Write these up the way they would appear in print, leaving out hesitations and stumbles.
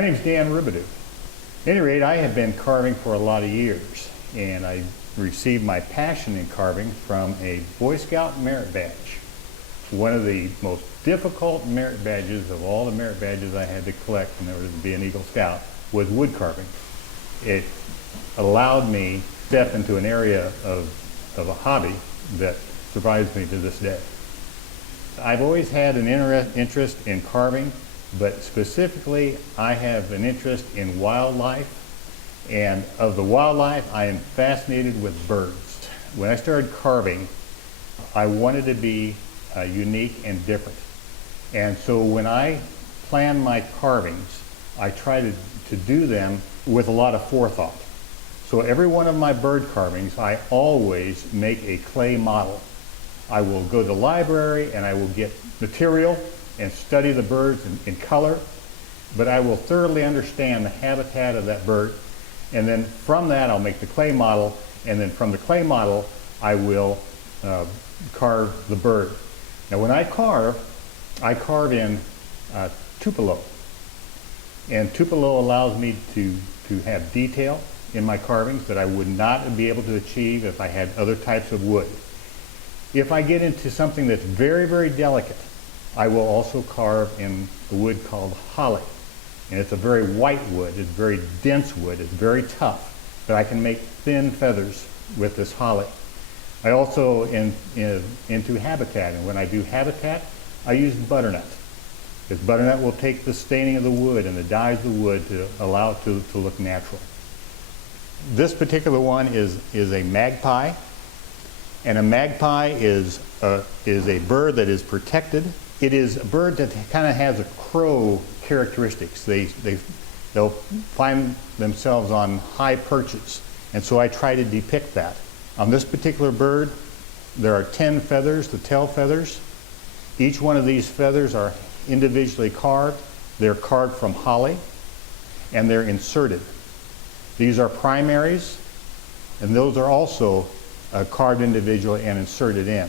My name is Dan Robidoux. At any rate, I have been carving for a lot of years, and I received my passion in carving from a Boy Scout merit badge. One of the most difficult merit badges of all the merit badges I had to collect in order to be an Eagle Scout was wood carving. It allowed me to step into an area of a hobby that survives me to this day. I've always had an interest in carving, but specifically I have an interest in wildlife, and of the wildlife I am fascinated with birds. When I started carving, I wanted to be unique and different, and so when I plan my carvings, I try to do them with a lot of forethought. So every one of my bird carvings, I always make a clay model. I will go to the library and I will get material and study the birds in color, but I will thoroughly understand the habitat of that bird, and then from that I'll make the clay model, and then from the clay model I will carve the bird. Now when I carve in Tupelo, and Tupelo allows me to have detail in my carvings that I would not be able to achieve if I had other types of wood. If I get into something that's very, very delicate, I will also carve in the wood called holly. And it's a very white wood, it's very dense wood, it's very tough, but I can make thin feathers with this holly. I also into habitat, and when I do habitat, I use butternut. Because butternut will take the staining of the wood and the dyes of the wood to allow it to look natural. This particular one is a magpie, and a magpie is a bird that is protected. It is a bird that kind of has a crow characteristics. They'll find themselves on high perches, and so I try to depict that. On this particular bird, there are 10 feathers, the tail feathers. Each one of these feathers are individually carved. They're carved from holly, and they're inserted. These are primaries, and those are also carved individually and inserted in.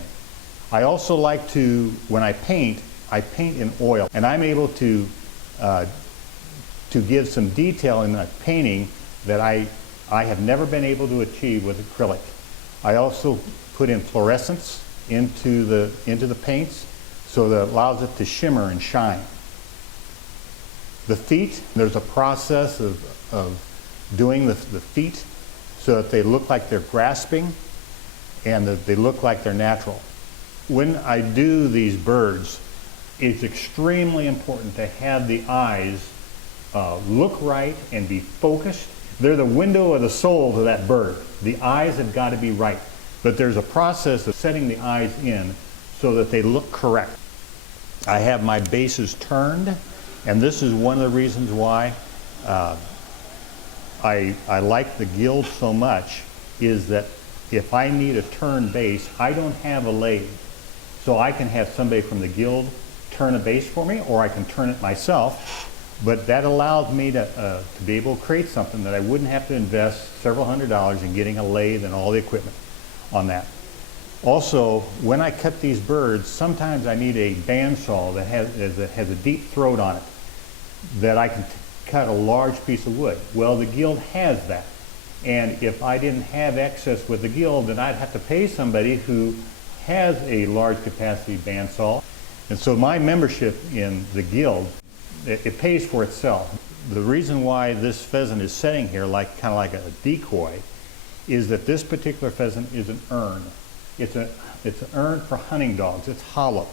I also like to, when I paint in oil, and I'm able to give some detail in my painting that I have never been able to achieve with acrylic. I also put in fluorescence into the paints, so that it allows it to shimmer and shine. The feet, there's a process of doing the feet so that they look like they're grasping and that they look like they're natural. When I do these birds, it's extremely important to have the eyes look right and be focused. They're the window of the soul to that bird. The eyes have got to be right. But there's a process of setting the eyes in so that they look correct. I have my bases turned, and this is one of the reasons why I like the Guild so much, is that if I need a turn base, I don't have a lathe. So I can have somebody from the Guild turn a base for me, or I can turn it myself. But that allows me to be able to create something that I wouldn't have to invest several $100s in getting a lathe and all the equipment on that. Also, when I cut these birds, sometimes I need a bandsaw that has a deep throat on it, that I can cut a large piece of wood. Well, the Guild has that. And if I didn't have access with the Guild, then I'd have to pay somebody who has a large capacity bandsaw. And so my membership in the Guild, it pays for itself. The reason why this pheasant is sitting here kind of like a decoy is that this particular pheasant is an urn. It's an urn for hunting dogs. It's hollow.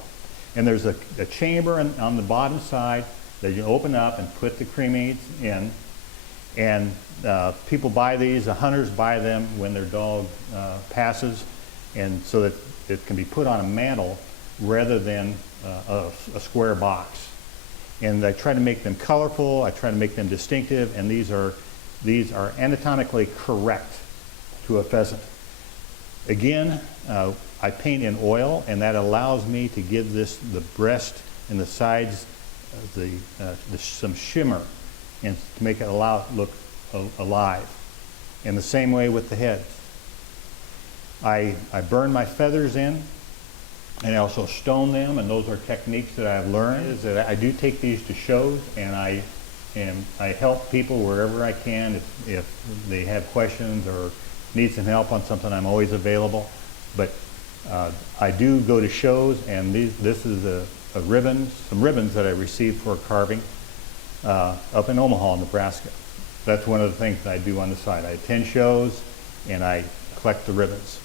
And there's a chamber on the bottom side that you open up and put the cremains in. And people buy these, the hunters buy them when their dog passes, and so that it can be put on a mantle rather than a square box. And I try to make them colorful, I try to make them distinctive, and these are anatomically correct to a pheasant. Again, I paint in oil, and that allows me to give the breast and the sides some shimmer, and to make it look alive. And the same way with the heads. I burn my feathers in, and I also stone them, and those are techniques that I've learned. Is that I do take these to shows, and I and I help people wherever I can. If they have questions or need some help on something, I'm always available. But I do go to shows, and this is some ribbons that I received for carving up in Omaha, Nebraska. That's one of the things that I do on the side. I attend shows and I collect the ribbons.